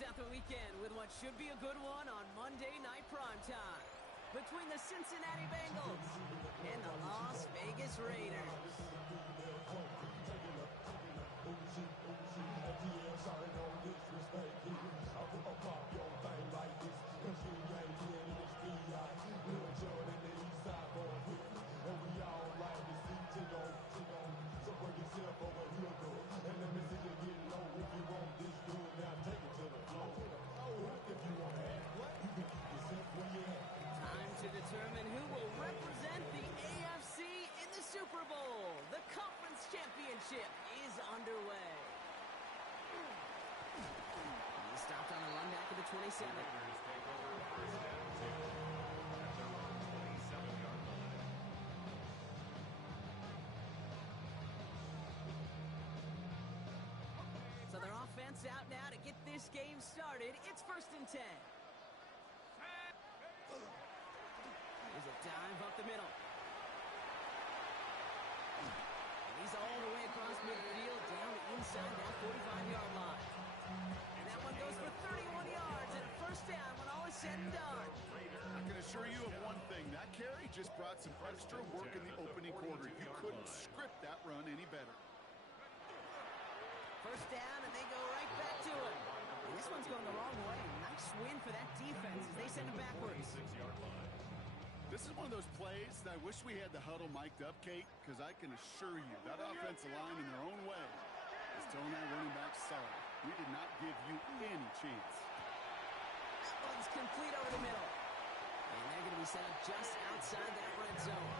close out the weekend with what should be a good one on Monday Night Primetime between the Cincinnati Bengals and the Las Vegas Raiders. Time to determine who will represent the AFC in the Super Bowl. The conference championship is underway. He stopped on a run back at the 27. So their offense out now to get this game started. It's 1st and 10. There's a dive up the middle. And he's all the way across midfield down inside that 45-yard line. And that one goes for 31 yards and a first down when all is said and done. I can assure you of one thing. That carry just brought some extra work in the opening quarter. You couldn't script that run any better. First down, and they go right back to it. And this one's going the wrong way. Nice win for that defense as they send it backwards. This is one of those plays that I wish we had the huddle mic'd up, Kate, because I can assure you that offensive line in their own way is telling that running back, sorry, we did not give you any chance. That one's complete over the middle. And they're going to be set up just outside that red zone.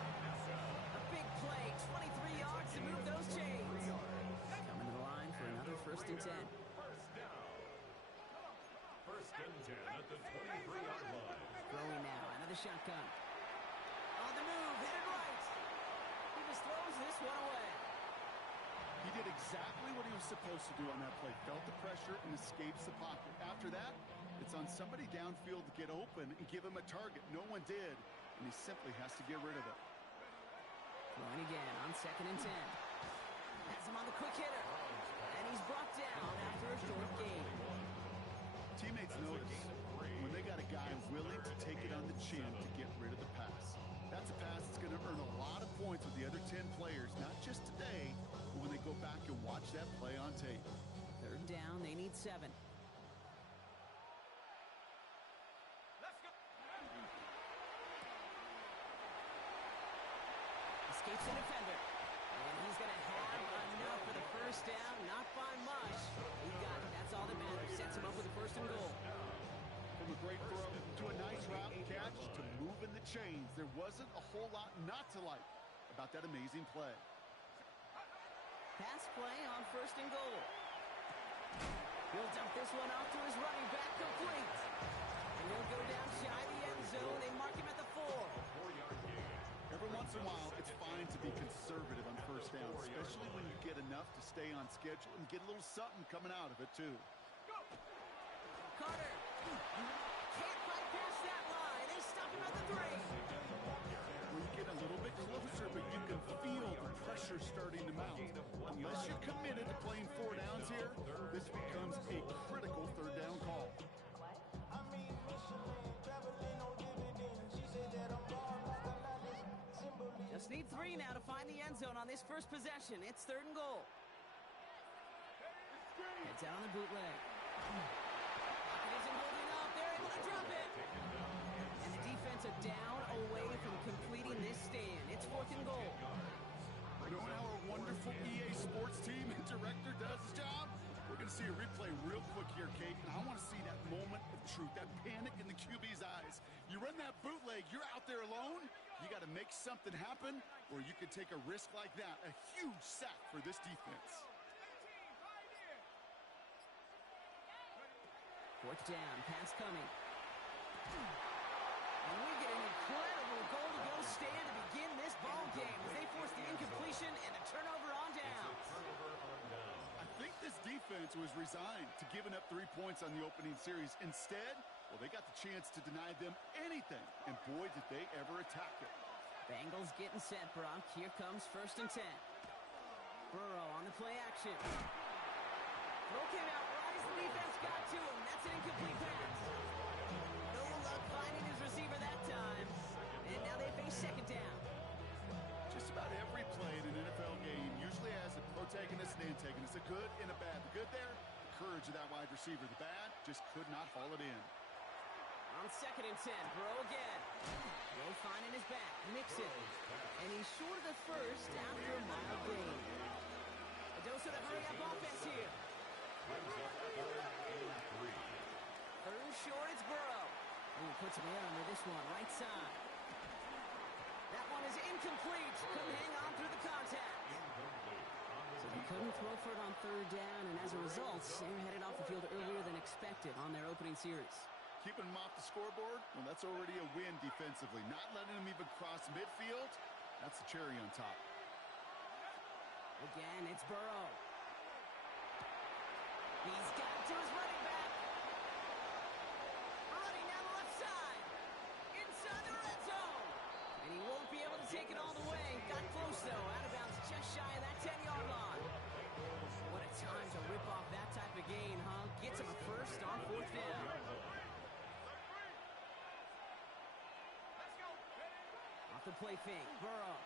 A big play, 23 yards to move those chains. Coming to the line for another 1st and 10. First down. 1st and 10 at the 23-yard line. Throwing now, another shotgun. On the move, hit it right. He just throws this one away. He did exactly what he was supposed to do on that play. Felt the pressure and escapes the pocket. After that, it's on somebody downfield to get open and give him a target. No one did, and he simply has to get rid of it. Throwing again on 2nd and 10. Has him on the quick hitter. And he's brought down after a short gain. Teammates notice when they got a guy willing to take it on the chin to get rid of the pass. That's a pass that's going to earn a lot of points with the other 10 players, not just today, but when they go back and watch that play on tape. 3rd down, they need 7. Escapes the defender. And he's going to have enough for the first down. Not by much. He got it. That's all that matters. Sets him up with a 1st and goal. From a great throw to a nice route and catch to moving the chains, there wasn't a whole lot not to like about that amazing play. Pass play on 1st and goal. He'll dump this one off to his running back, complete. And he'll go down shy of the end zone. They mark him at the 4. Every once in a while, it's fine to be conservative on 1st down, especially when you get enough to stay on schedule and get a little something coming out of it, too. Carter can't quite pass that line. They stop him at the 3. Well, you get a little bit closer, but you can feel the pressure starting to mount. Unless you're committed to playing 4 downs here, this becomes a critical 3rd down call. Just need 3 now to find the end zone on this first possession. It's 3rd and goal. Heads out on the bootleg. Pocket isn't holding up. They're able to drop it. And the defense are down away from completing this stand. It's 4th and goal. Knowing how our wonderful EA Sports team and director does his job, we're going to see a replay real quick here, Kate, and I want to see that moment of truth, that panic in the QB's eyes. You run that bootleg, you're out there alone, you got to make something happen, or you could take a risk like that, a huge sack for this defense. 4th down, pass coming. And we get an incredible goal-to-go stand to begin this ball game as they force the incompletion and a turnover on downs. I think this defense was resigned to giving up 3 points on the opening series. Instead, well, they got the chance to deny them anything, and boy, did they ever attack it. Bengals getting set, Brock. Here comes 1st and 10. Burrow on the play action. Throw came out right as the defense got to him. That's an courage of that wide receiver. The bad just could not haul it in. On 2nd and 10, Burrow again. Burrow finding his back, Mixon. And he's short of the first after a mild gain. A dose of the hurry-up offense here. Third short, it's Burrow. And he puts him in under this one, right side. That one is incomplete. Couldn't hang on through the contact. So they couldn't throw for it on 3rd down, and as a result, they're headed off the field earlier than expected on their opening series. Keeping them off the scoreboard, well, that's already a win defensively. Not letting them even cross midfield, that's the cherry on top. Again, it's Burrow. He's got it to his running back. Running down the left side. Inside the red zone. And he won't be able to take it all the way. Got close, though. Out of bounds just shy of that 10-yard line. What a time to rip off that type of gain, huh? Gets him a first on 4th down. Off the play fake. Burrow.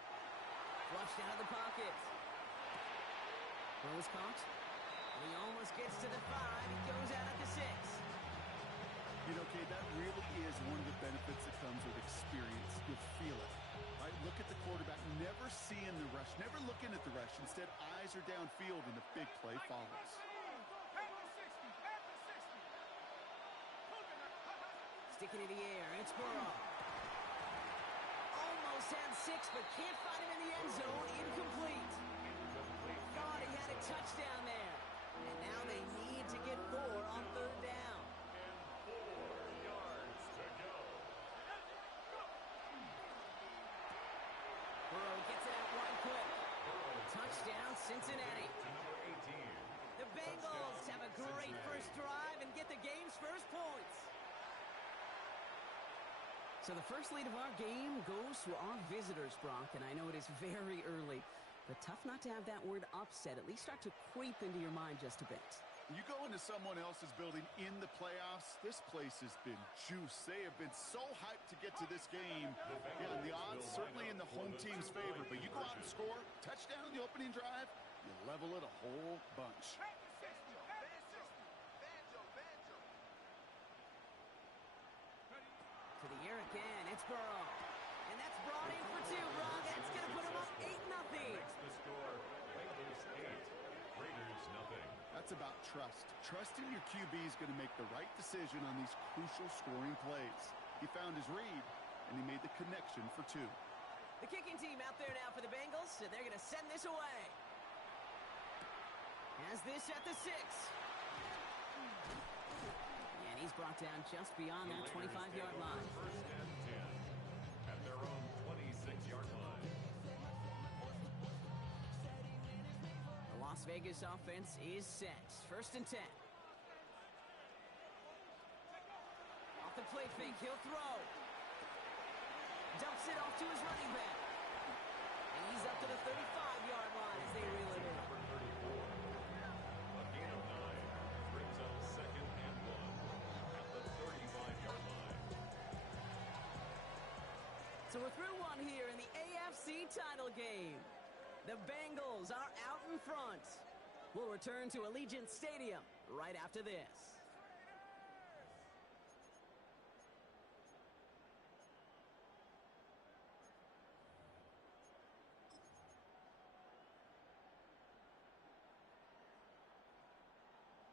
Flushed out of the pocket. Burrow's caught. And he almost gets to the 5. He goes out at the 6. You know, Kate, that really is one of the benefits that comes with experience. You'll feel it. Right? Look at the quarterback, never seeing the rush, never looking at the rush. Instead, eyes are downfield, and the big play follows. Sticking in the air, it's Burrow. Almost had 6, but can't find him in the end zone. Incomplete. Thought he had a touchdown there. And now they need to get 4 on 3rd down. And 4 yards to go. Burrow gets it out wide quick. Touchdown, Cincinnati. To number 18. The Bengals have a great first drive and get the game's first points. So the first lead of our game goes to our visitors, Brock, and I know it is very early, but tough not to have that word upset at least start to creep into your mind just a bit. You go into someone else's building in the playoffs, this place has been juiced. They have been so hyped to get to this game. Yeah, and the odds certainly in the home team's favor, but you go out and score, touchdown in the opening drive, you level it a whole bunch. To the air again, it's Burrow. And that's brought in for 2, Brock. That's going to put him up 8-0. Makes the score Bengals 8, Raiders 0. That's about trust. Trusting your QB is going to make the right decision on these crucial scoring plays. He found his read, and he made the connection for 2. The kicking team out there now for the Bengals, and they're going to send this away. Has this at the 6. And he's brought down just beyond that 25-yard line. First and 10 at their own 26-yard line. The Las Vegas offense is set. First and 10. Off the play fake, he'll throw. Dumps it off to his running back. And he's up to the 35-yard line as they reel it in. Number 34. A gain of 9 brings up 2nd and 1 at the 35-yard line. So we're through one here in the AFC title game. The Bengals are out in front. We'll return to Allegiant Stadium right after this.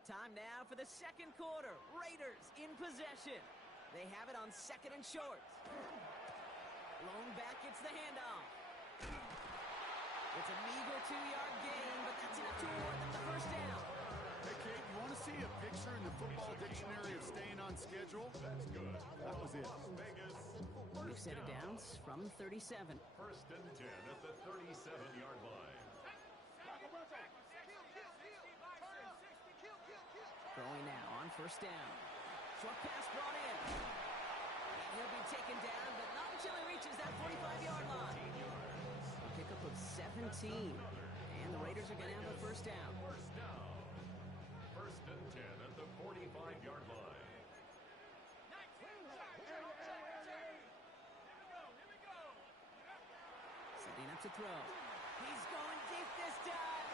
Time now for the second quarter. Raiders in possession. They have it on 2nd and short. Lone back gets the handoff. It's a meager 2-yard gain, but that's enough to award them the first down. Hey, Kate, you want to see a picture in the football dictionary of staying on schedule? That's good. That was it. Las Vegas. New set of downs from 37. First and 10 at the 37-yard line. Throwing now on first down. Short pass brought in. And he'll be taken down, but not until he reaches that 45-yard line. A pickup of 17. And the Raiders are going to have a first down. First down. First and 10 at the 45-yard line. Setting up to throw. He's going deep this time.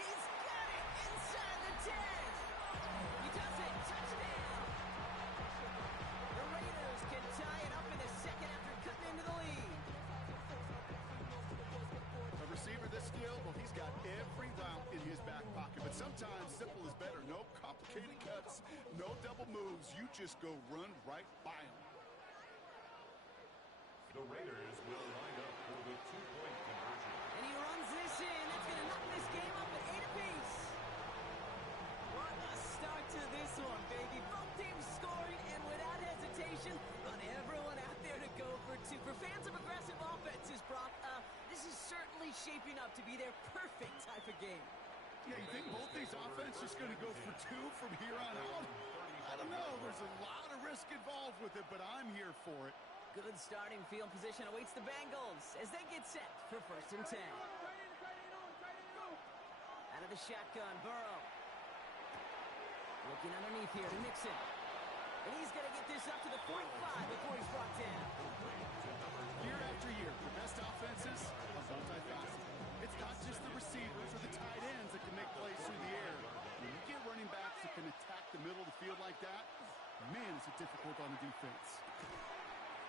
He's got it inside the 10. He does it. Touchdown. The Raiders can tie it up in the second after cutting into the lead. A receiver this skilled, well, he's got every route in his back pocket. But sometimes simple is better. No complicated cuts, no double moves. You just go run right by him. The Raiders will line up for the two-point conversion. And he runs this in. That's going to knock this game up at 8 apiece. What a start to this one, baby. Both teams scoring, and without hesitation, on everyone out there to go for two. For fans of aggressive offenses, Brock, this is certainly shaping up to be their perfect type of game. Yeah, you think both these offenses are going to go for two from here on out? I don't know. There's a lot of risk involved with it, but I'm here for it. Good starting field position awaits the Bengals as they get set for 1st and 10. Out of the shotgun, Burrow. Looking underneath here to Mixon. And he's going to get this up to the 45 before he's brought down. Year after year, the best offenses are multifaceted. It's not just the receivers or the tight ends that can make plays through the air. When you get running backs that can attack the middle of the field like that, man, is it difficult on the defense.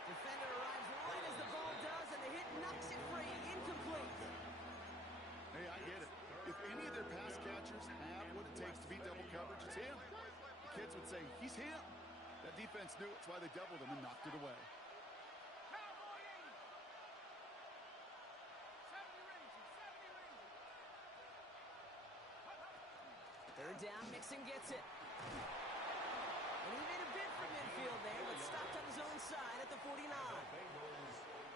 Defender arrives right as the ball does, and the hit knocks it free. Incomplete. Hey, I get it. If any of their pass catchers have what it takes to beat double coverage, it's him. The kids would say, he's him. That defense knew it. That's why they doubled him and knocked it away. 3rd down, Mixon gets it. And he made a bid for midfield there, but stopped on his own side at the 49.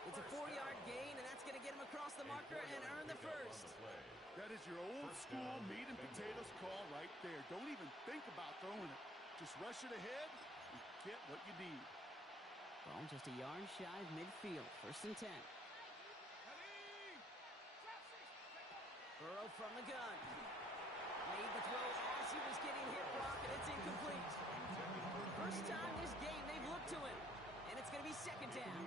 It's a 4-yard gain, and that's going to get him across the marker and earn the first. That is your old school meat and potatoes call right there. Don't even think about throwing it. Just rush it ahead and get what you need. Ball just a yard shy of midfield. 1st and 10. Burrow from the gun. Made the throw as he was getting hit, Brock, and it's incomplete. First time this game they've looked to him, and it's going to be 2nd down.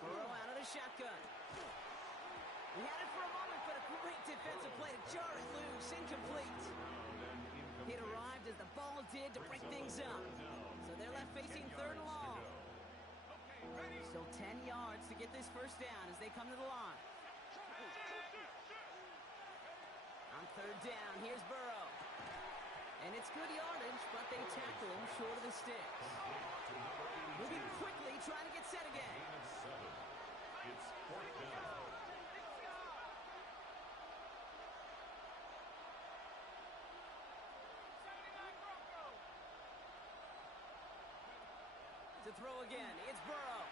Burrow out of the shotgun. He had it for a moment, but a great defensive play to jar it loose. Incomplete. It arrived as the ball did to break things up. So they're left facing 3rd and long. Still 10 yards to get this first down as they come to the line. On 3rd down, here's Burrow. And it's good yardage, but they tackle him short of the sticks. Moving quickly, trying to get set again. It's 4th down. To throw again, it's Burrow.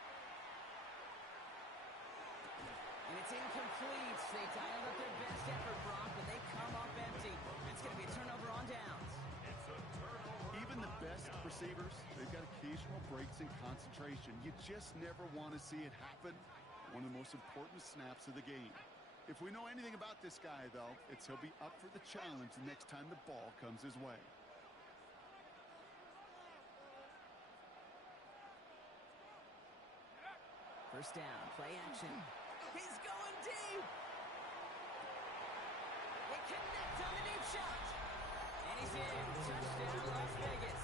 And it's incomplete. They dialed up their best effort, Brock, but they come up empty. It's going to be a turnover on downs. It's a turnover. Even the best receivers, they've got occasional breaks in concentration. You just never want to see it happen. One of the most important snaps of the game. If we know anything about this guy, though, it's he'll be up for the challenge the next time the ball comes his way. First down, play action. He's going deep. They connect on the deep shot. And he's in. Touchdown, Las Vegas.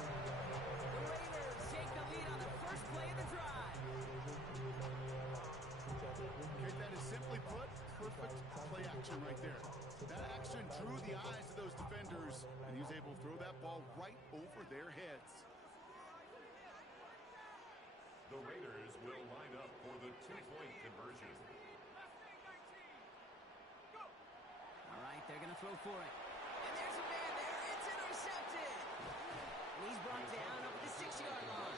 The Raiders take the lead on the first play of the drive. Okay, that is simply put, perfect play action right there. That action drew the eyes of those defenders, and he was able to throw that ball right over their heads. The Raiders will line up for the two-point conversion. All right, they're going to throw for it. And there's a man there. It's intercepted. And he's brought down up at the 6-yard line.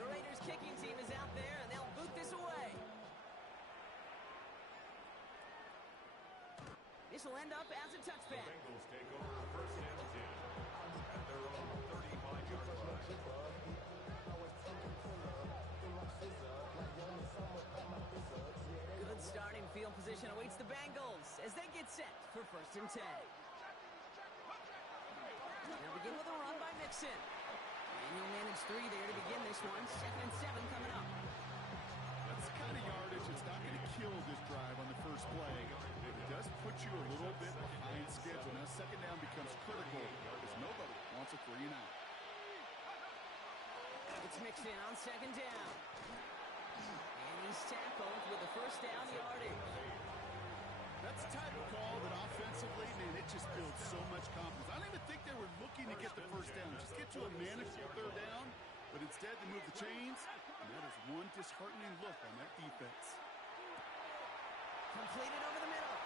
The Raiders kicking team is out there, and they'll boot this away. This will end up as a touchback. Bengals take over 1st and 10 at their own 35-yard line. Good Starting field position awaits the Bengals as they get set for 1st and 10. They'll begin with a run by Mixon. And he'll manage 3 there to begin this one. 2nd and 7 coming up. That's the kind of yardage it's not going to kill this drive on the first play. It does put you a little bit behind schedule. Now 2nd down becomes critical because nobody wants a 3 and out. It's Mixon on 2nd down. And he's tackled with the 1st down yardage. That's the type of call that offensively, man, it just builds so much confidence. I don't even think they were looking to get the 1st down. Just get to a manageable 3rd down. But instead, they move the chains. And that is one disheartening look on that defense. Completed over the middle.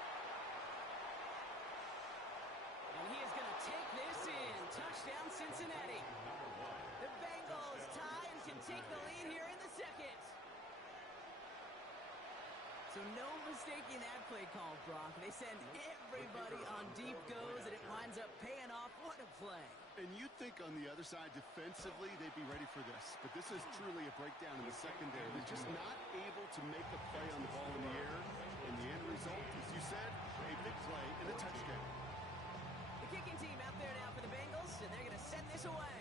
And he is going to take this in. Touchdown, Cincinnati. The Bengals tie and can take the lead here in the 2nd. So no mistaking that play call, Brock. They send everybody on deep goes, and it winds up paying off. What a play. And you'd think on the other side, defensively, they'd be ready for this. But this is truly a breakdown in the secondary. They're just not able to make a play on the ball in the air. And the end result, as you said, a big play and a touchdown. The kicking team out there now for the Bengals, and they're going to send this away.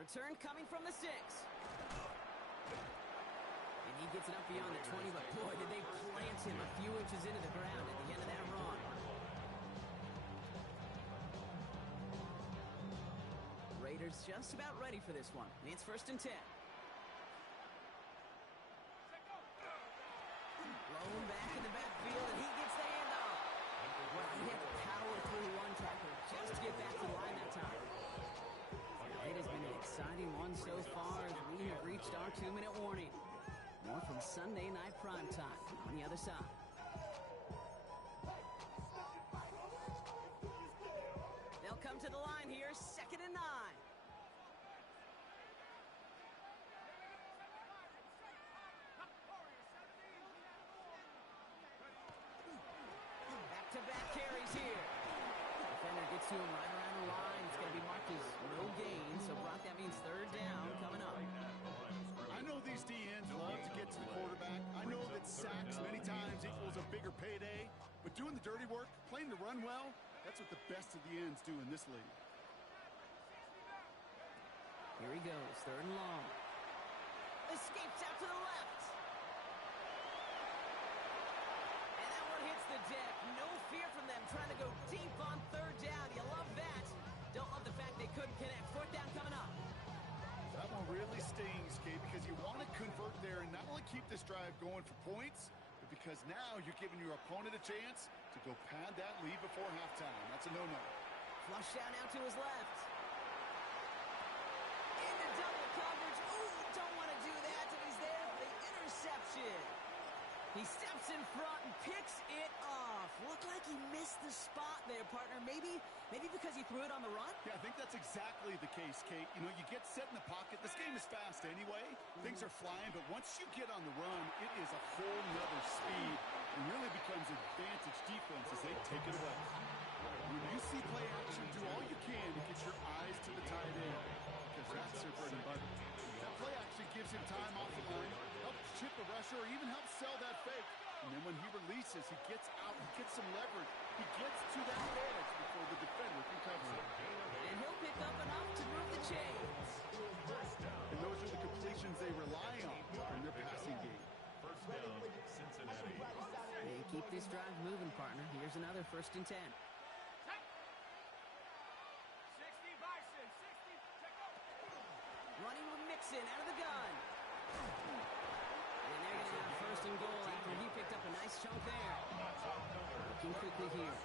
Return coming from the 6. And he gets it up beyond the 20, but boy, did they plant him a few inches into the ground at the end of that run. Raiders just about ready for this one. It's 1st and 10. Blown back in the backfield, and he gets the handoff. Well, he had to power through one tackle just to get back to the line that time. It has been an exciting one so far as we have reached our 2-minute warning. More from Sunday Night Primetime on the other side. They'll come to the line here, 2nd and 9. Back-to-back carries here. Defender gets to him right around the line. It's going to be marked as no gain, so Brock, that means 3rd down coming up. I know these DNs love to get to the quarterback. I know that sacks many times equals a bigger payday, but doing the dirty work, playing the run well, that's what the best of the ends do in this league. Here he goes, 3rd and long. Escapes out to the left. And that one hits the deck. No fear from them trying to go deep on 3rd down. You love that. Don't love the fact they couldn't connect. 4th down coming up. That one really stings, Kate, because you want to convert there and not only keep this drive going for points, but because now you're giving your opponent a chance to go pad that lead before halftime. That's a no-no. Flush down now to his left. Into double coverage. Ooh, don't want to do that, and he's there for the interception. He steps in front and picks it off. Looked like he missed the spot there, partner. Maybe because he threw it on the run? Yeah, I think that's exactly the case, Kate. You know, you get set in the pocket. This game is fast anyway. Things are flying, but once you get on the run, it is a whole nother speed. It really becomes advantage defense as they take it away. When you see play action, do all you can to get your eyes to the tight end, because that's their bread and butter. That play action gives him time off the line, helps chip a rusher, or even helps sell that fake. And then when he releases, he gets out, he gets some leverage. He gets to that edge before the defender can cover it. And he'll pick up enough to move the chains. And those are the completions they rely on in their passing game. 1st down, Cincinnati. They keep this drive moving, partner. Here's another 1st and 10. Running with Mixon out of the gun. And they're going to have 1st and goal after he picked up a nice chunk there. Looking quickly here.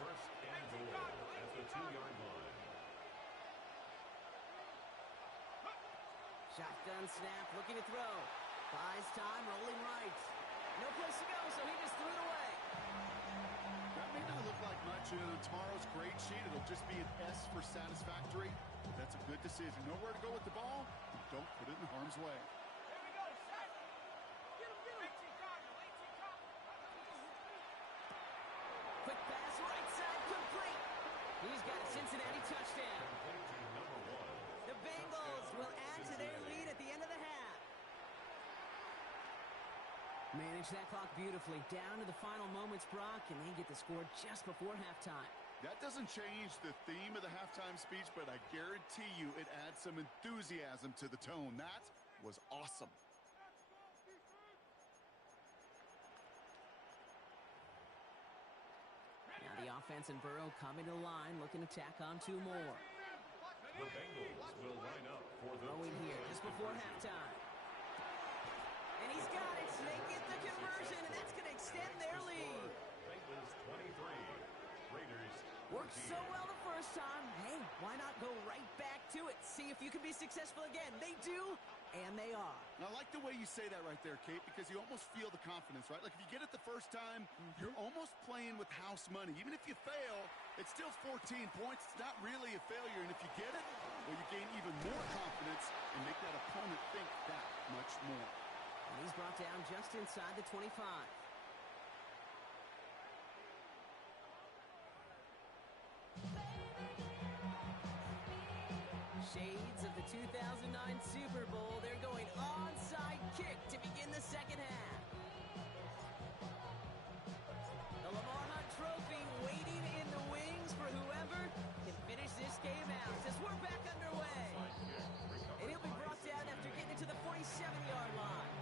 1st and goal at the 2-yard line. Shotgun snap, looking to throw. Buys time, rolling right. No place to go, so he just threw it away. That may not look like much in tomorrow's grade sheet. It'll just be an S for satisfactory. But that's a good decision. Nowhere to go with the ball. Don't put it in harm's way. Quick pass, right side, complete. He's got a Cincinnati touchdown. The Bengals will add to their lead Manage that clock beautifully. Down to the final moments, Brock, and they get the score just before halftime. That doesn't change the theme of the halftime speech, but I guarantee you it adds some enthusiasm to the tone. That was awesome. Now the offense and Burrow coming to the line, looking to tack on 2 more. The Bengals will line up for the Throwing here just before halftime. And he's got it. They get the conversion, and that's going to extend their lead. Bengals 23, Raiders. Worked so well the first time. Hey, why not go right back to it? See if you can be successful again. They do, and they are. And I like the way you say that right there, Kate, because you almost feel the confidence, right? Like if you get it the first time, you're almost playing with house money. Even if you fail, it's still 14 points. It's not really a failure. And if you get it, well, you gain even more confidence and make that opponent think that much more. And he's brought down just inside the 25. Shades of the 2009 Super Bowl. They're going onside kick to begin the second half. The Lamar Hunt Trophy waiting in the wings for whoever can finish this game out as we're back underway. And he'll be brought down after getting to the 47-yard line.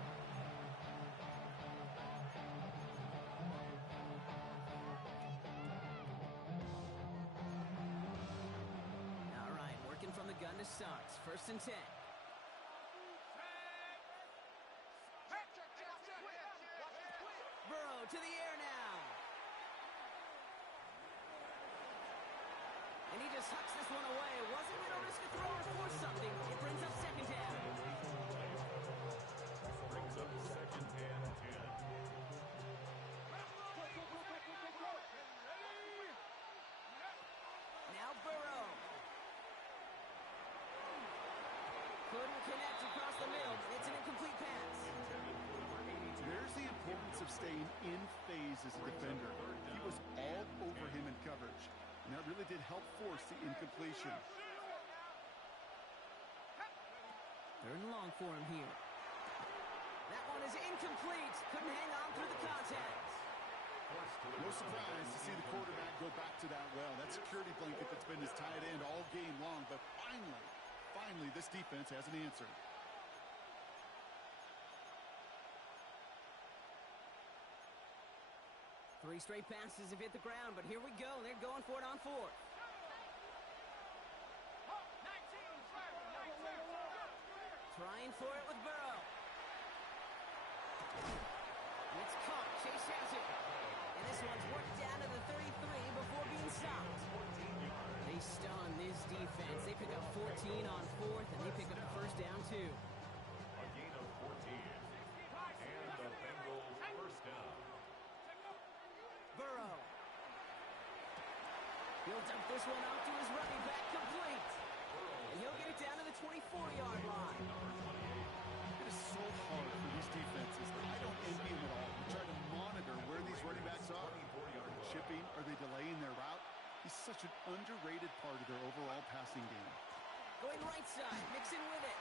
From the gun to start. 1st and 10. Burrow to the air now. And he just hucks this one away. Wasn't going to risk a throw or force something. It brings up 2nd down. Brings up 2nd and 10. Now Burrow. Couldn't connect across the middle. It's an incomplete pass. There's the importance of staying in phase as a defender. He was all over him in coverage, and that really did help force the incompletion. 3rd and long for him here. That one is incomplete. Couldn't hang on through the contact. No surprise to see the quarterback go back to that well. That security blanket that's been his tight end all game long, but finally, this defense has an answer. Three straight passes have hit the ground, but here we go. They're going for it on 4th. Trying for it with Burrow. It's caught. Chase has it. And this one's worked down to the 33 before being stopped. They stun this defense. They pick up 14 on 4th, and they pick up the 1st down, too. A gain of 14. And the Bengals 1st down. Burrow. He'll dump this one out to his running back, complete. And he'll get it down to the 24-yard line. It is so hard for these defenses. I don't envy them at all. We try to monitor where these running backs are. Chipping, are they delaying their route? He's such an underrated part of their overall passing game. Going right side, mixing with it.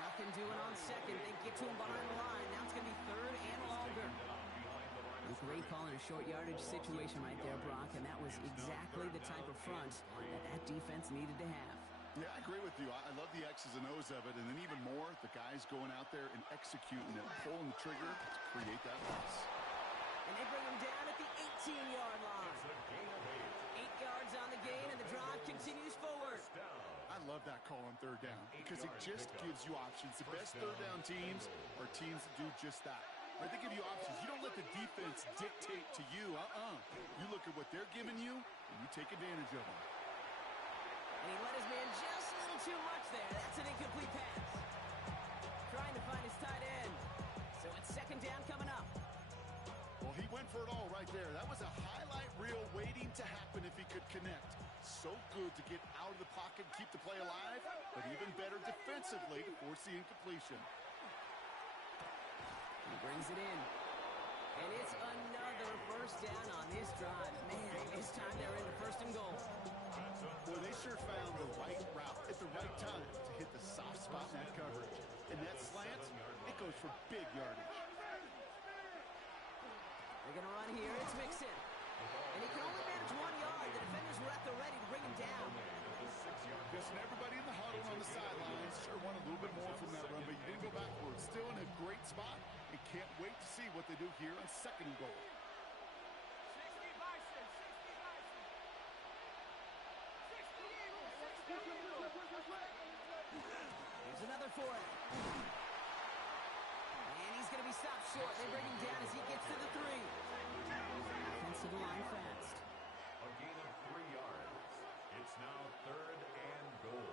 Nothing doing on 2nd. They get to him behind the line. Now it's going to be 3rd and longer. A great call in a short yardage situation right there, Brock, and that was exactly the type of front that defense needed to have. Yeah, I agree with you. I love the X's and O's of it, and then even more, the guys going out there and executing it, pulling the trigger to create that loss. And they bring him down at the 18-yard line. 8 yards on the gain, and the drive continues forward. I love that call on 3rd down because it just gives you options. The best 3rd down teams are teams that do just that. Right? They give you options. You don't let the defense dictate to you. You look at what they're giving you, and you take advantage of them. And he let his man just a little too much there. That's an incomplete pass. Trying to find his tight end. So it's 2nd down coming up. Well, he went for it all right there. That was a highlight reel waiting to happen if he could connect. So good to get out of the pocket and keep the play alive, but even better defensively to force the incompletion. He brings it in. And it's another 1st down on this drive. Man, this time they're into 1st and goal. Boy, they sure found the right route at the right time to hit the soft spot in that coverage. And that slant, it goes for big yardage. They're going to run here. It's Mixon. And he can only manage 1 yard. The defenders were at the ready to bring him down. Listen, everybody in the huddle on the sidelines sure want a little bit more from that run, but you didn't go backwards. Still in a great spot, and can't wait to see what they do here on 2nd and goal. Here's another for it. And he's going to be stopped short. They bring him down as he gets to the 3. Offensive line fast. A gain of 3 yards. It's now 3rd and goal.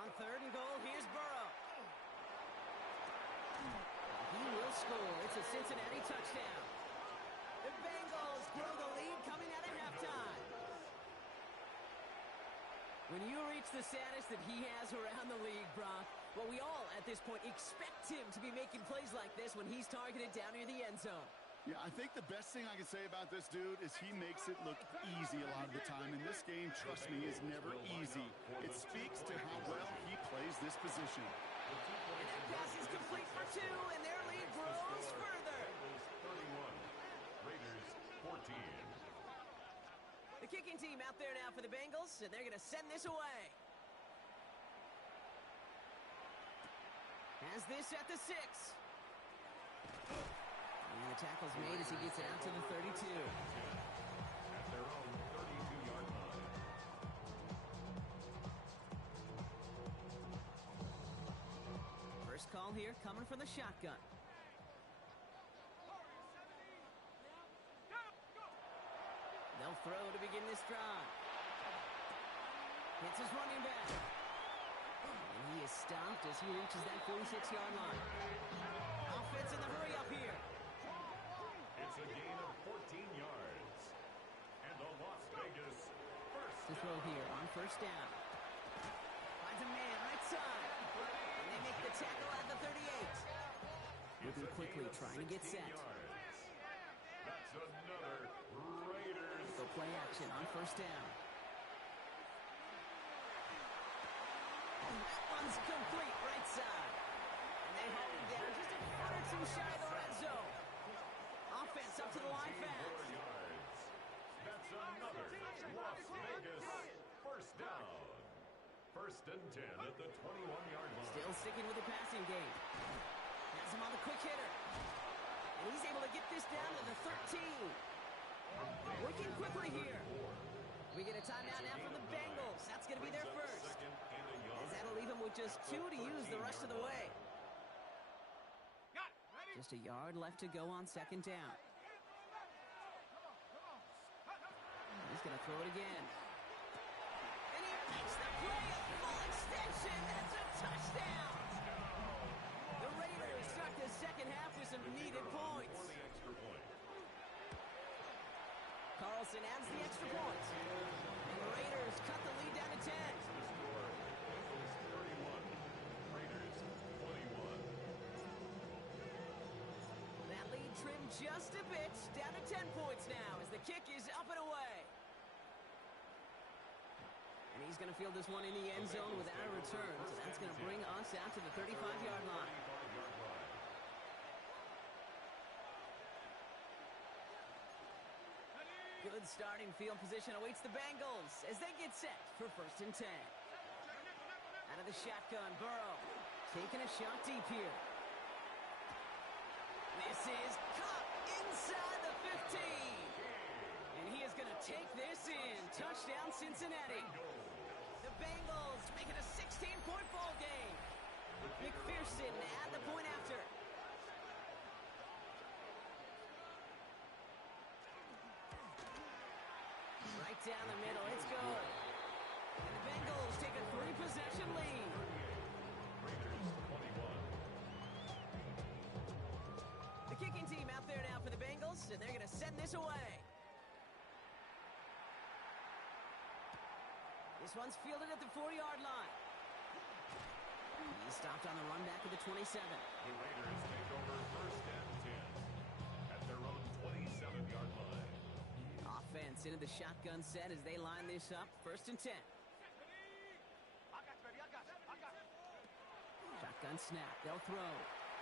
On 3rd and goal, here's Burrow. He will score. It's a Cincinnati touchdown. The Bengals grow the lead coming out of halftime. When you reach the status that he has around the league, Brock, well, we all, at this point, expect him to be making plays like this when he's targeted down near the end zone. Yeah, I think the best thing I can say about this dude is he makes it look easy a lot of the time. And this game, trust me, is never easy. It speaks to how well he plays this position. And that pass is complete for 2, and their lead grows further. 31. Raiders 14. The kicking team out there now for the Bengals, and they're going to send this away. Has this at the 6. And the tackle's made as he gets out to the 32. At their own 32-yard line. First call here coming from the shotgun. They'll throw to begin this drive. Hits his running back. And he is stopped as he reaches that 46-yard line. Offense in the hurry up here. It's a gain of 14 yards. And the Las Vegas first To throw here on 1st down. Finds a man right side. And they make the tackle at the 38. Moving quickly, trying to get set. That's another Raiders. Go play action on 1st down. That one's complete right side. And they hold him down just a foot or 2 shy of the red zone. Offense up to the line fast. Yards. That's another Las Vegas first down. 1st and 10 at the 21-yard line. Still sticking with the passing game. Has him on the quick hitter. And he's able to get this down to the 13. Working quickly here. We get a timeout now from the Bengals. That's going to be their first. As that'll leave them with just 2 to use the rest of the way. Just a yard left to go on 2nd down. He's going to throw it again. And he makes the play, a full extension. That's a touchdown. The Raiders start the 2nd half with some needed points. Carlson adds the extra point. And the Raiders cut the lead down to 10. That lead trimmed just a bit, down to 10 points now as the kick is up and away. And he's going to field this one in the end zone without a return, so that's going to bring us out to the 35-yard line. Good starting field position awaits the Bengals as they get set for 1st and 10. Out of the shotgun, Burrow taking a shot deep here. This is caught inside the 15. And he is going to take this in. Touchdown, Cincinnati. The Bengals make it a 16-point ball game. McPherson at the point after. Right down the middle, it's good. And the Bengals take a 3-possession lead. The kicking team out there now for the Bengals, and they're going to send this away. This one's fielded at the 4-yard line. He's stopped on the run back of the 27. The Raiders take over 1st and 10 at their own 27-yard line. Offense into the shotgun set as they line this up. 1st and 10. Shotgun snap. They'll throw.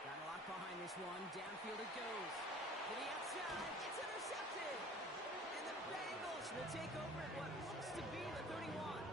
Got a lock behind this one. Downfield it goes. To the outside. It's intercepted. And the Bengals will take over at what looks to be the 31.